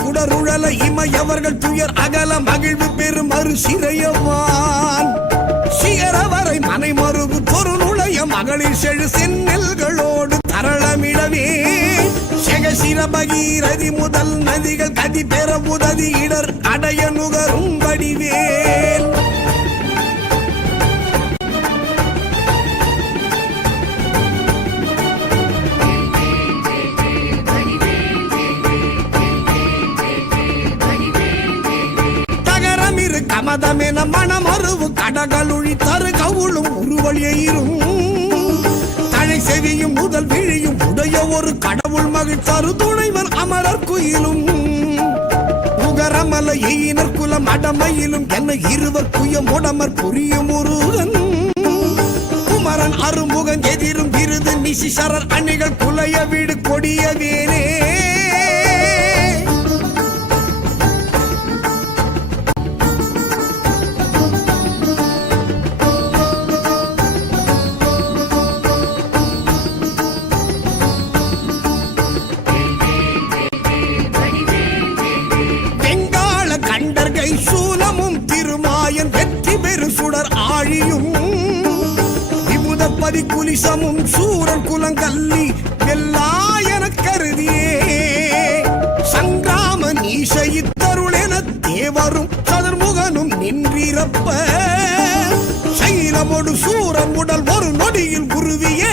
குடருழல இமை அவர்கள் துயர் அகல மகிழ்வு பெரும் மறு சிறையவான். சிகரவரை மனை மறுபு தொரு மகளிர் செழு செந்நெல்களோடு தரளமிடவே. சிரபகீரதி முதல் நதிகள் கதி பெற உதவி இடர் அடைய நுகரும் வடிவேல். தகரமிரு மனமருவு. கடகளுழி தரு கவுளும் உருவழியும் தழை செவியும் முதல் விழியும் உடைய ஒரு கடவுள் மகிழ் தரு துணைவன் அமரர் குயிலும். புகரமல எயினர் குலம் அடமையிலும் என்ன இருவர் குயம் உடமர் புரியும் முருகன். குமரன் அருமுகன் எதிரும் விருது நிசிசரர் அணிகள் குலைய வீடு கொடிய வேனே விமுதப்பதி குலிசமும் சூரன் குலங்கல்லி எல்லாயன கருதியே. சங்கிராமன் சங்கிராம என தேவரும் சதுர்முகனும் நின்றிரப்ப. சைலமொடு சூரன் உடல் ஒரு நொடியில் உருவியே.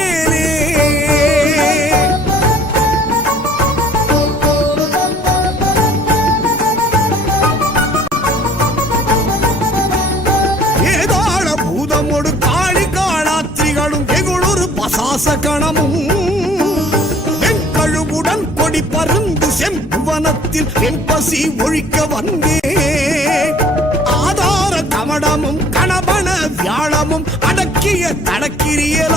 பாதையில் என் பசி ஒழிக்க வந்தே. ஆதார கமடமும் கணபன வியாழமும் அடக்கிய தடக்கிரியலாம்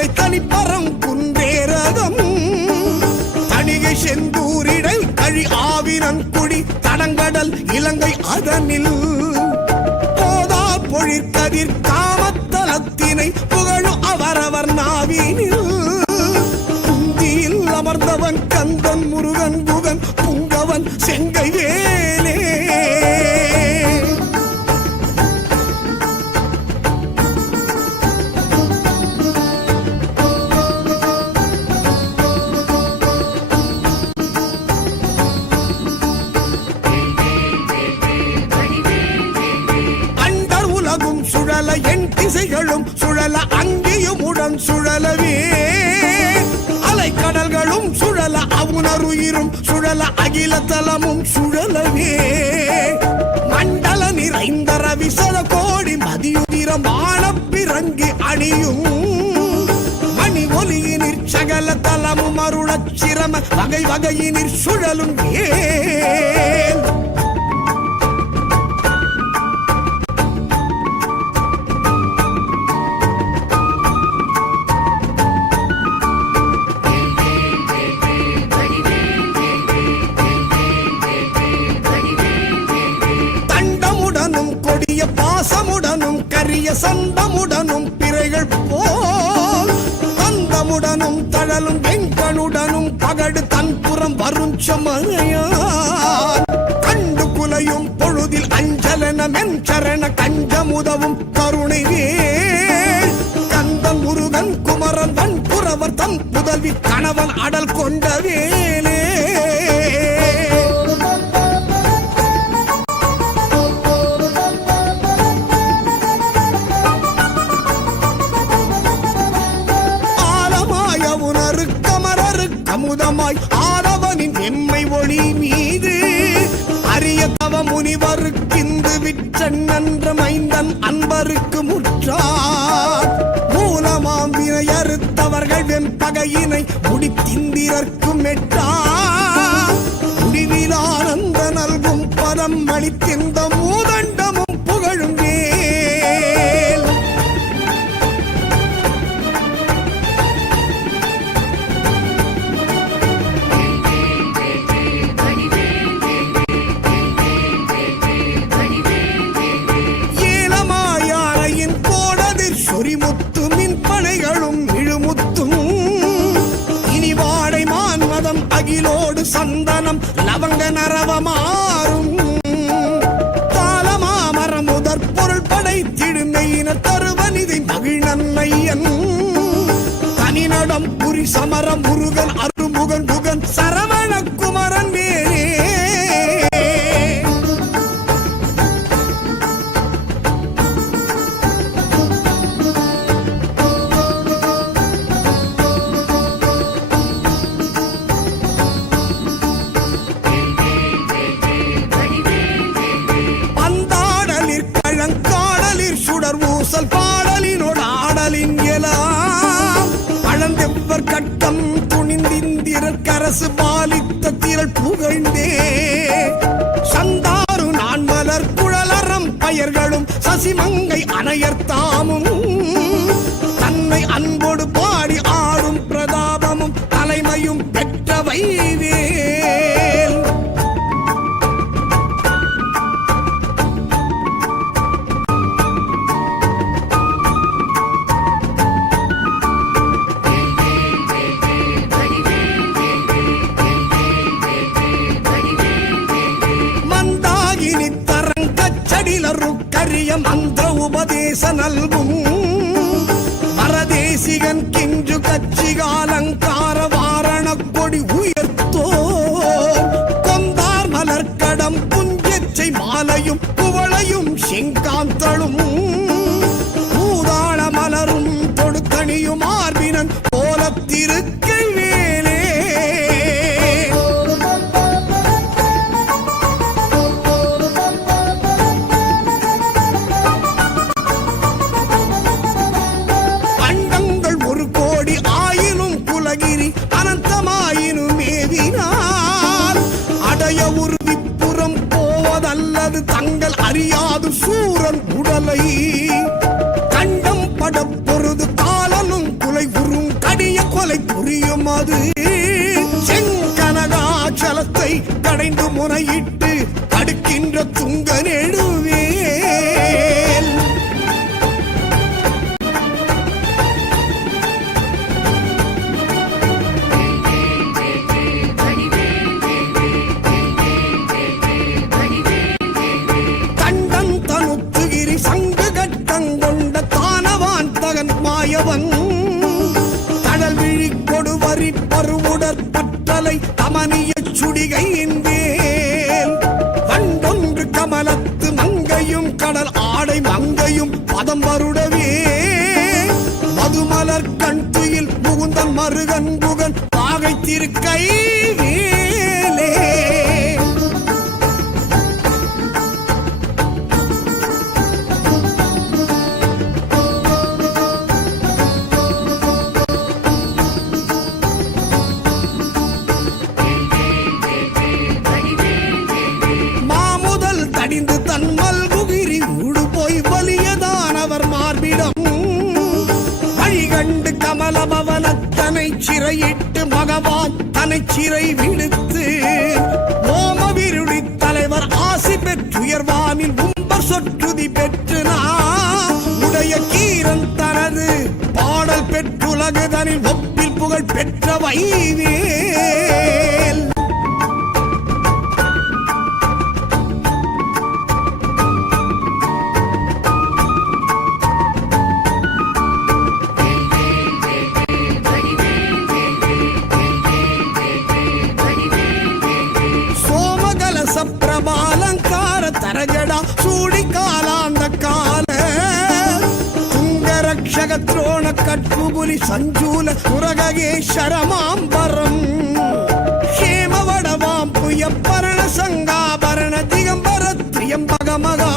சோலை மலை தனிப்பரம் குன்றேரகம் தணிகை செந்தூரிடல் கழி ஆவினன் குடி தடங்கடல் இலங்கை அதனில். போதா பொழிற்கதிர்கா சுழல என் திசைகளும் சுழல அங்கேயும் உடன் சுழலவே. அலைக்கடல்களும் சுழல அவுணருயிரும் சுழல அகில தலமும் சுழலவே. மண்டல நிறைந்த ரவிசர கோடி மதியுதிரம் ஆழப்பிறங்கி அணியும். மணி ஒலியினிற் சகல தலமும் அருளச் சிரம வகை வகையினிற் சுழலும் ஏன்? பாசமுடனும் சந்தமுடனும் பிறைகள் போல் தந்தமுடனும் தழலும் வெங்கனுடனும் பகடு தன்புறம் வரும் சமனையான் கண்டு குலையும் பொழுதில் அஞ்சலன மென்சரண கஞ்சமுதவும் கருணையே கந்தன் முருகன் குமரன் வன் புறவர் தன் புதல்வி கணவன் அடல் கொண்ட அமுதமாய் ஆடவனின் எம்மை ஒளி மீது. அரிய தவ முனிவருக்கிந்து விற்றன் என்ற மைந்தன் அன்பருக்கு முற்றார். மூலமாம் வினையறுத்தவர்கள் வெம்பகையினை முடித்திந்திரர்க்கும் எட்டா முடிவில் ஆனந்த நல்கும் பதம் அளித்திருந்த மூதண்ட சமரம் முருகன் அருமுகன் அரசு பாலித்த திரள் புகழ்ந்தே. சந்தாறு நான் மலர் குழலறம் பயர்களும் சசிமங்கை அணையர் தாமும். தன்னை அன்போடு பாடி ஆடும் பிரதாபமும் தலைமையும் பெற்றவை. தரங்கச்சடிலரு மந்திர உபதேச நல்கும். பரதேசிகன் கிஞ்சு கச்சிகாலங்கார வாரண கொடி உயர்த்தோ. கொந்தார் மலர்க்கடம் புஞ்செச்சை மாலையும் குவளையும் செங்காந்தளும். பூதாள மலரும் தொடுத்தணியும் ஆர்பினன் போலத்திருக்கை போவதல்லது தங்கள் அறியாது சூரன் உடலை. கண்டம் படப் பொருது காலனும் குலை உறும் கடிய கொலை புரியும் அது. செங்கனகாச்சலத்தை கடைந்து முறையிட்டு தடுக்கின்ற துங்க நெடுவே தமனிய வண்டொன்று கமலத்து மங்கையும் கடல் ஆடை மங்கையும் பதம் வருடவே. மதுமலர் கண் துயில் முகுந்தன் மருகன் புகன் பாகை திருக்கை சிறையிட்டு மகவான் தன்னை சிறை விடுத்து ஓமவிருளி தலைவர் ஆசி பெற்றுயர்வானில் உம்பர் சொற்றுதி பெற்று உடைய கீரன் தனது பாடல் பெற்றுலகுதனில் ஒப்பில் புகழ் பெற்ற வைவே கட்புபுலி சஞ்சூல துரகேஸ்வரமாம்பரம் ஹேமவடவாம் புயப்பரண சங்காபரண திகம்பர திரியம்பக மகா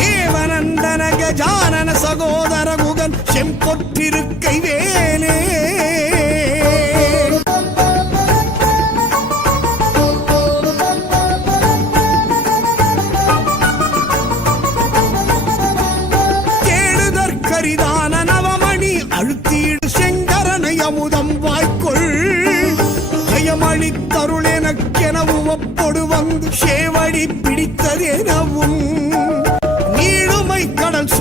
தேவநந்தன கஜானன சகோதர குகன் செம்பொற்றிருக்கை வேலே. சேவடி பிடித்ததெனவும் நீளுமை கடல் சுற்றி